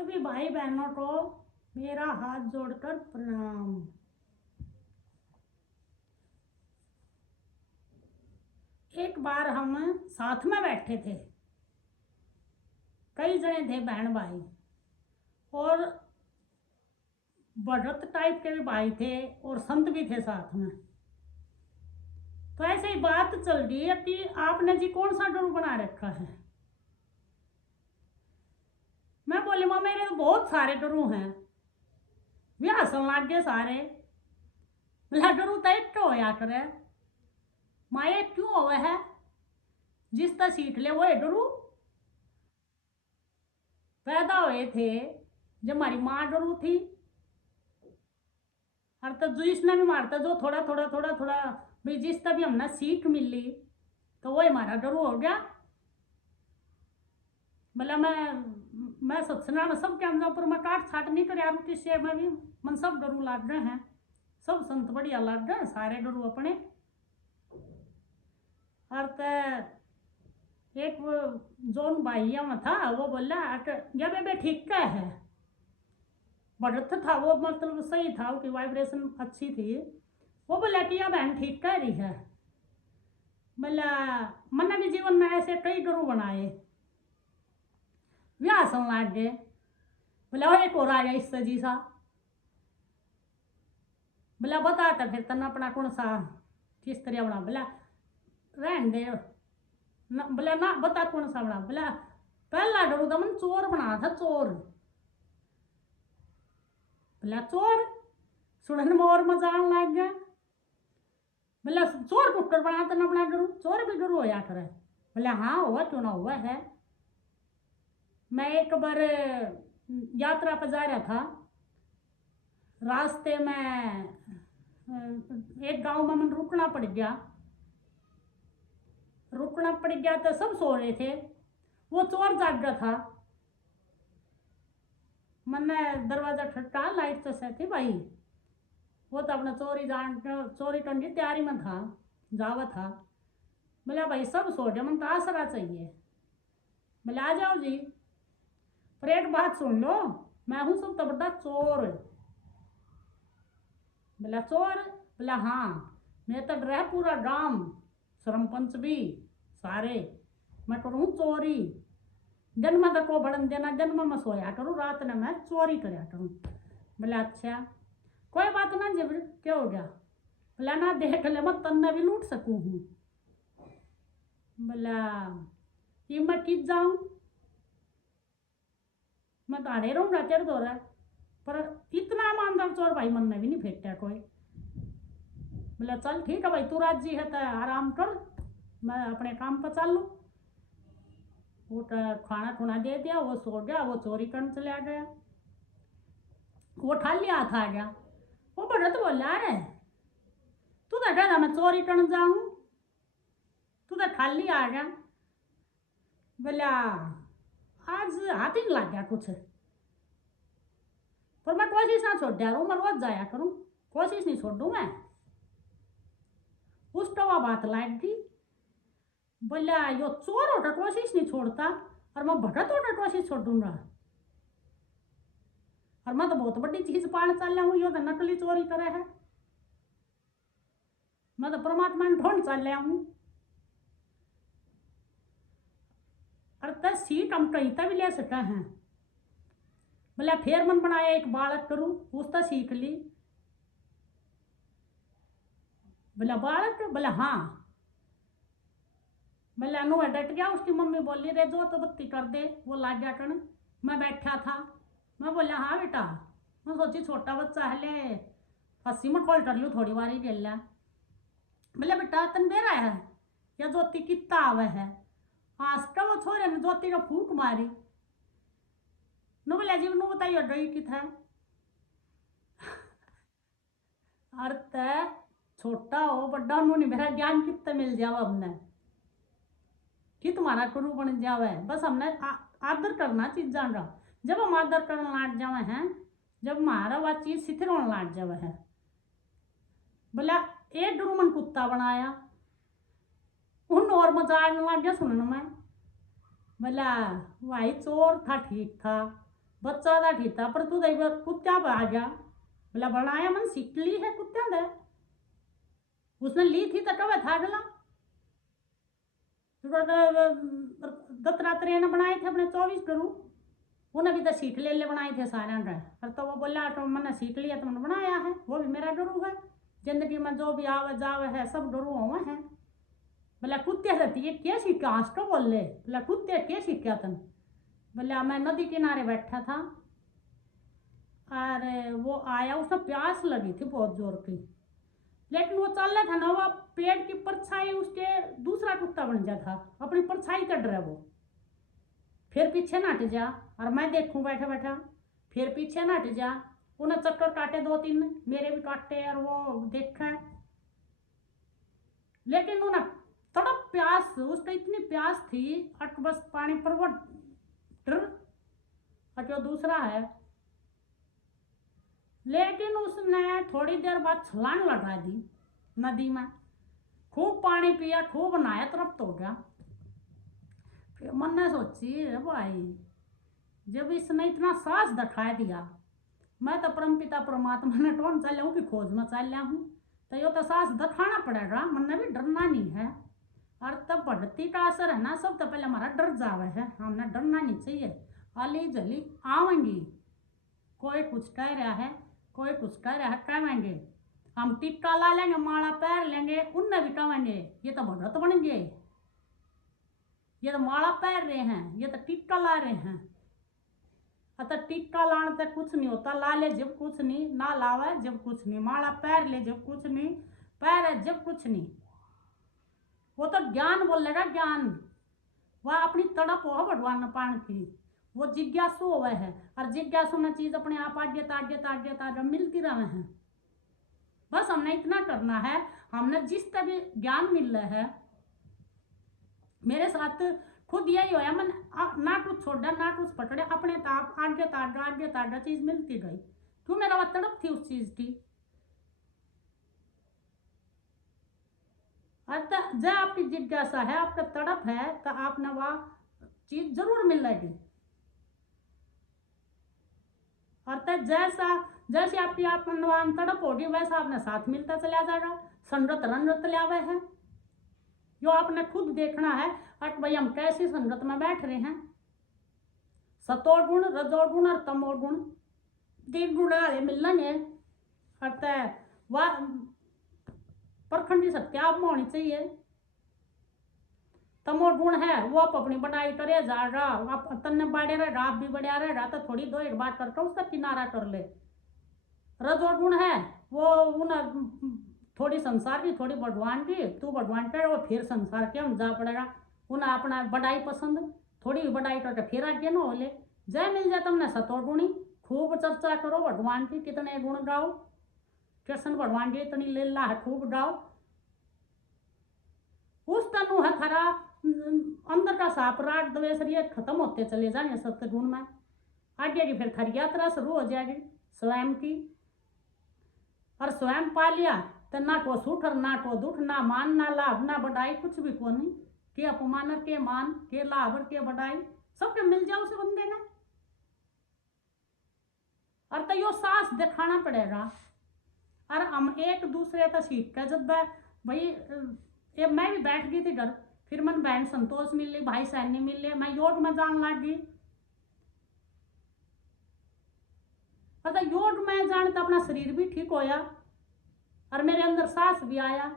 सभी भाई बहनों को मेरा हाथ जोड़कर प्रणाम। एक बार हम साथ में बैठे थे, कई जने थे बहन भाई, और बढ़त टाइप के भी भाई थे और संत भी थे साथ में। तो ऐसे ही बात चल रही है कि आपने जी कौन सा डरू बना रखा है। मैं बोली माँ मेरे तो बहुत सारे डरू हैं। वे हसन लाग गए सारे। बोला डरू तो एक तो होया करे, माँ ये क्यों हुआ है, जिस तरह सीख ले वो डरू। पैदा हुए थे जब हमारी माँ डरू थी, और तो जिसने भी मारता जो थोड़ा थोड़ा थोड़ा थोड़ा भाई जिस तरह भी हमने सीख मिली तो वो हमारा डरू हो गया। बोला मैं सत्संग में सब के अंदर पर मैं काट छाट नहीं कर किसी में भी मन सब डरू लाग रहे हैं, सब संत बढ़िया लाग गए सारे डरू अपने। और एक वो जोन भाइया में था वो बोला या बेबे ठीक का है, बढ़त था वो, मतलब सही था, उसकी वाइब्रेशन अच्छी थी। वो बोला कि यह बहन ठीक कह रही है। बोला मैंने भी जीवन में ऐसे कई डरू बनाए। व्याह सन लाग गए। बोला एक और आ गया इससे जी सा। बोला बता तो फिर तना अपना कौन सा किस तरह बना। बोला रहन दे बोला ना बता कौन सा बना। बोला पहला डरू तो मन चोर बना था, चोर। बोला चोर, सुनने में और मजा आने लग गया। बोला चोर टुक्कर बना तो ना अपना डरू, चोर भी डरू होया करे। बोला हाँ हुआ क्यों ना हुआ है। मैं एक बार यात्रा पर जा रहा था, रास्ते में एक गांव में मन रुकना पड़ गया। तो सब सो रहे थे, वो चोर जाग गया था। मैंने दरवाजा ठटका, लाइट तो सही थी भाई, वो तो अपना चोरी करने की तैयारी में था, जावा था। बोला भाई सब सो गए, मन तो आसरा चाहिए। बोले आ जाओ जी, पर एक बात सुन लो, मैं हूँ सब तो बड़ा चोर। बोला चोर। बोला हाँ, मैं तो डरा पूरा गांव, सरपंच भी सारे, मैं करूँ चोरी। जन्म तक को बढ़न देना, जन्म में सोया करूँ, रात ने मैं चोरी कराया करूँ। बोला अच्छा कोई बात ना जब क्या हो गया। बोला ना देख ले मैं तन्ने भी लूट सकूँ हूँ। बोला ये मैं किस जाऊँ, मैं तो आड़े रहूँगा तेरे दो रहा, पर इतना ईमानदार चोर भाई मन में भी नहीं फेंकता कोई। बोला चल ठीक है भाई, तू राजी है तो आराम कर, मैं अपने काम पर चल लूँ। वो खाना खुना दे दिया, वो सो गया, वो चोरी करने चले आ गया। वो खाली हाथ आ गया। वो बड़ा तो बोला अरे तू तो कहना मैं चोरी करने जाऊँ, तू तो खाली आ गया। बोला आज हाथ ही नहीं लग गया कुछ, पर मैं कोशिश ना छोड़ दिया, मैं रोज जाया करूँ, कोशिश नहीं छोड़ू मैं। उस तो बात लाग दी। बोला यो चोर होकर कोशिश नहीं छोड़ता और मैं भटक होकर कोशिश छोड़ दूंगा, और मैं तो बहुत बड़ी चीज पाने चल रहा हूँ, यो तो नकली चोरी करे है, मैं तो परमात्मा ने ढूंढ चल रहा हूँ। और तब सीख हम कहीं तक भी ले सके हैं। बोला फिर मन बनाया एक बालक करूँ, उसका सीख ली। बोला बालक, बोला हाँ। बोला नो डट गया, उसकी मम्मी बोली रे जो तो बत्ती कर दे, वो लाग गया करने। मैं बैठा था, मैं बोला हाँ बेटा, मैं सोची छोटा बच्चा है ले हंसी में कॉल कर लूँ थोड़ी बारी गेल। बोले बेटा तन बेरा है या ज्योति कितना आवे है, आज का वो छोरे ने ज्योति का फूक मारी। नो बोला जी नो बताइए डरी की था। अर्थ छोटा हो बड़ा उन्होंने मेरा ज्ञान कितना मिल जावा हमने, कि तुम्हारा गुरु बन जावे। बस हमने आदर करना चीज जान रहा। जब हम आदर करने लाट जावे हैं, जब हमारा वह चीज शिथिल होने लाट जावे है। बोला एक डरू मन कुत्ता बनाया, उन और मजा आने लग गया सुनने में। बोला भाई चोर था ठीक था, बच्चा दा ठीता पर तू दे कुत्ता आ गया। बोला बनाया मन सीख ली है कुत्ता दे, उसने ली थी तो कब था गला। दत्तात्रेय ने बनाए थे अपने 24 डरू, उन्हें भी तो सीख ले बनाए थे सारे ने। पर तो वो बोला तो मैंने सीख लिया तो मैंने बनाया है, वो भी मेरा डरू है। जिंदगी में जो भी आवे जावे है सब डरू हुए हैं। बोला कुत्ते रहती है क्या सीखा, आज तो बोल ले। बोला कुत्ते क्या सीखा तुम। बोला मैं नदी किनारे बैठा था और वो आया, उसको प्यास लगी थी बहुत जोर की, लेकिन वो चल रहा था ना, वो पेड़ की परछाई उसके दूसरा कुत्ता बन जा था, अपनी परछाई कट रहा वो। फिर पीछे ना हट जा और मैं देखूं बैठा बैठा, फिर पीछे ना हट जा। उन्हें चक्कर काटे 2-3, मेरे भी काटे और वो देखा, लेकिन उन्हें तड़प प्यास, उसको इतनी प्यास थी अट बस पानी पर वो डर जो दूसरा है। लेकिन उसने थोड़ी देर बाद छलांग लगा दी नदी में, खूब पानी पिया, खूब नहाया, तृप्त हो गया। फिर मन ने सोची भाई जब इसने इतना साहस दिखा दिया, मैं तो परमपिता परमात्मा ने टोन चल की खोज में चल हूँ, तो यो तो साहस दिखाना पड़ेगा, मन ने भी डरना नहीं है। और तब बढ़ती का असर है ना, सब तो पहले हमारा डर जावे है, हमने डरना नहीं चाहिए। अली जली आवेंगी, कोई कुछ कह रहा है, कोई कुछ कह रहा है, कहेंगे हम टिक्का ला लेंगे, माला पैर लेंगे, उनने भी कहेंगे ये तो भगत बन गए, ये तो माला पैर रहे हैं, ये तो टिक्का ला रहे हैं। अतः टिक्का लाने तक कुछ नहीं होता, ला ले जब कुछ नहीं, ना लावे जब कुछ नहीं, माला पैर ले जब कुछ नहीं, पैर है जब कुछ नहीं। वो तो ज्ञान बोलेगा, ज्ञान वह अपनी तड़प हो भगवान पान की, वो जिज्ञासु हुआ है, और जिज्ञासु में चीज अपने आप आगे तागे तागे तागे मिलती रहे हैं। बस हमने इतना करना है, हमने जिस तरह ज्ञान मिल रहा है, मेरे साथ खुद यही होया, मन ना कुछ छोड़ा ना कुछ पकड़े, अपने ताप आगे तागा चीज मिलती गई। क्यों मेरा वह तड़प थी उस चीज की। अतः जब आपकी जिज्ञासा है, आपका तड़प है, तो आपने वह चीज जरूर मिलेगी। अर्थात जैसे आपकी आत्मवान तड़प होगी, वैसा आपने साथ मिलता चला जाएगा। संगत रंगत लावे है, जो आपने खुद देखना है अट भाई हम कैसी संगत में बैठ रहे हैं। सतोगुण रजोगुण और तमोगुण 3 गुण वाले मिलेंगे, अतः वह परखंडी शक्ति आप में होनी चाहिए। तमोगुण है वो आप अपनी बढ़ाई करे जाएगा, आप तन्ने बढ़े रहेगा, आप भी बढ़िया रहेगा, तो थोड़ी दो एक बात करके उसका किनारा कर ले। रजोगुण है वो उन थोड़ी संसार की थोड़ी भगवान की, तू भगवान पे वो फिर संसार के हम जा पड़ेगा। उन्हें अपना बढ़ाई पसंद, थोड़ी बढ़ाई करके फिर आगे ना हो ले। जय मिल जाए तुमने सतोगुणी, खूब चर्चा करो भगवान की, कितने गुण गाओ, कृष्ण भगवान की इतनी लीला है, खूब गाओ। उस तनु है खरा अंदर का साप राग द्वेष ये खत्म होते चले जाएंगे सत्गुण में। आगे की फिर खरी यात्रा शुरू हो जाएगी स्वयं की, और स्वयं पा लिया तो ना को सुख और ना को दुख, ना मान ना लाभ ना बढ़ाई, कुछ भी को नहीं, के अपमान के मान के लाभ के बढ़ाई सबके मिल जाओ उस बंदे ने। और तो यो सास दिखाना पड़ेगा। और हम एक दूसरे का सीख कर जब भाई मैं भी बैठ गई थी घर, फिर मन बहन संतोष मिल ली, भाई सैनी मिल लिया, मैं योग में जान लग गई। पता योग में जान तो अपना शरीर भी ठीक होया और मेरे अंदर सास भी आया।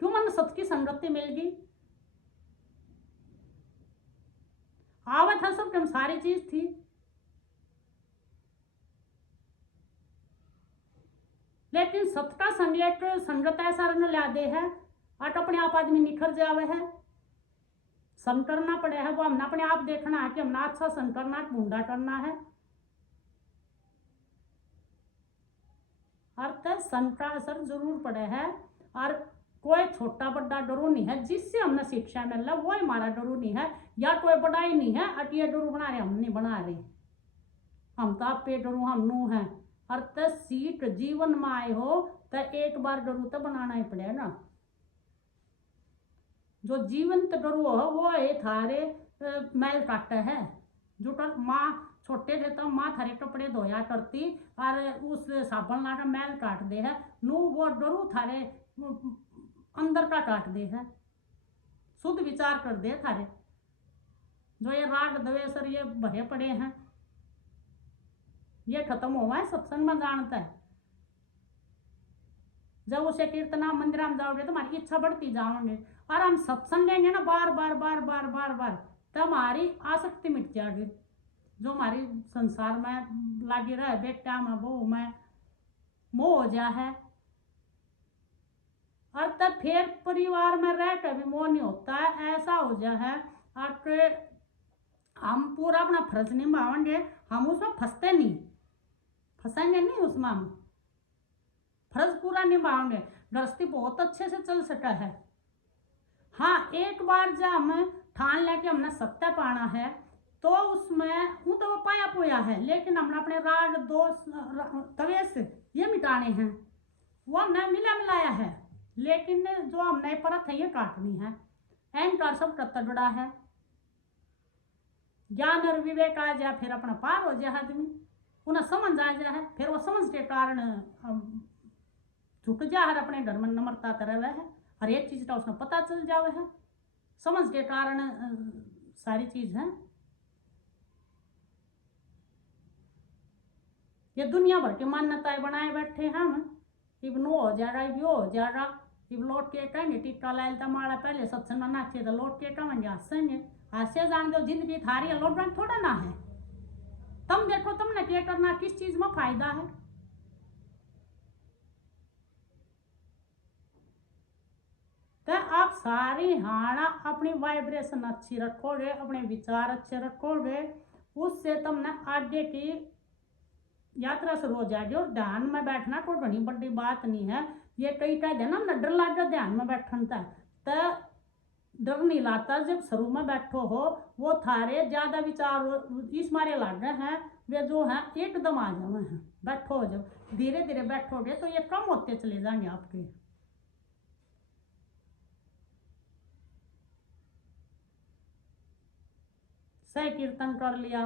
क्यों मन सत की संगति मिल गई, आवत था सब कम सारी चीज थी। लेकिन सत का संगत ऐसा रंग ला दे है अट अपने आप आदमी निखर जावे है। सन करना पड़े है, वो हमने अपने आप देखना है कि हमने अच्छा सन करना है, ढूंढा करना है। अर्थ सन का असर जरूर पड़े है, और कोई छोटा बड़ा डरू नहीं है। जिससे हमने शिक्षा मिल रहा वो हमारा डरू नहीं है, या कोई बड़ाई नहीं है अट ये डरू बना रहे, हम नहीं बना रहे, हम तो आप पे डरू हम नू है। अर्थ सीट जीवन में आए हो तो एक बार डरू तो बनाना ही पड़ेगा ना। जो जीवंत डरू हो वो ये थारे मैल काटा है, जो माँ छोटे थे तो माँ थारे कपड़े धोया करती और उस साबुन ला का मैल काट दे है, नू वो डरू थारे अंदर का काट दे है। शुद्ध विचार कर दे थारे, जो ये राग द्वेषर ये भरे पड़े हैं, ये खत्म हुआ है सत्संग में जानता है। जब उसे कीर्तना मंदिर में जाओगे तो हमारी इच्छा बढ़ती जाओगे, और हम सत्संग लेंगे ना बार बार बार बार बार बार, तब हमारी आसक्ति मिट जाएगी। जो हमारी संसार में लगी रहे, बेटा में बहू में मोह हो जा है, और तब फिर परिवार में रह कर भी मोह नहीं होता है। ऐसा हो जा है कि हम पूरा अपना फर्ज निभाएंगे, हम उसमें फंसते नहीं, फंसेंगे नहीं उसमें, हम फर्ज पूरा निभाएंगे, गृहस्थी बहुत अच्छे से चल सका है। हाँ, एक बार जब हम ठान लेके हमने सत्य पाना है तो उसमें वो तो वो पाया पोया है, लेकिन हमने अपने राग दोष द्वेष ये मिटाने हैं, वो हमने मिलाया है। लेकिन जो हमने परत है ये काटनी है। अहंकार सब करता जुड़ा है, ज्ञान और विवेक आ जाए फिर अपना पार हो जाए आदमी, उन्हें समझ आ जाए, फिर वो समझ के कारण झुक जा हर अपने घर में नम्रता तरह है, हर एक चीज का उसमें पता चल जावे है, समझ के कारण सारी चीज है। ये दुनिया भर की मान्यताएं बनाए बैठे हम, इब नो हो जाएगा, इब यो हो जाएगा, इब लौट के कहेंगे टिक्का लाल तमाड़ा पहले सत्संग में नाचे तो लौट के कहेंगे हंसेंगे। हास्य जान दो जिंदगी थारी है, लौट थोड़ा ना है। तुम देखो तुमने क्या करना, किस चीज में फायदा है। तो आप सारी हाना अपनी वाइब्रेशन अच्छी रखोगे, अपने विचार अच्छे रखोगे, उससे तुमने आगे की यात्रा शुरू हो जाएगी। और ध्यान में बैठना कोई बड़ी बड़ी बात नहीं है। ये कई कह देना ना डर लग गया ध्यान में बैठता है, तो डर नहीं लाता। जब शुरू में बैठो हो वो थारे ज्यादा विचार इस मारे लग गए हैं, वे जो है एकदम आ जाए हैं। बैठो, जब धीरे धीरे बैठोगे तो ये कम होते चले जाएंगे आपके। सही कीर्तन कर लिया,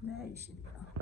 जय श्री राम।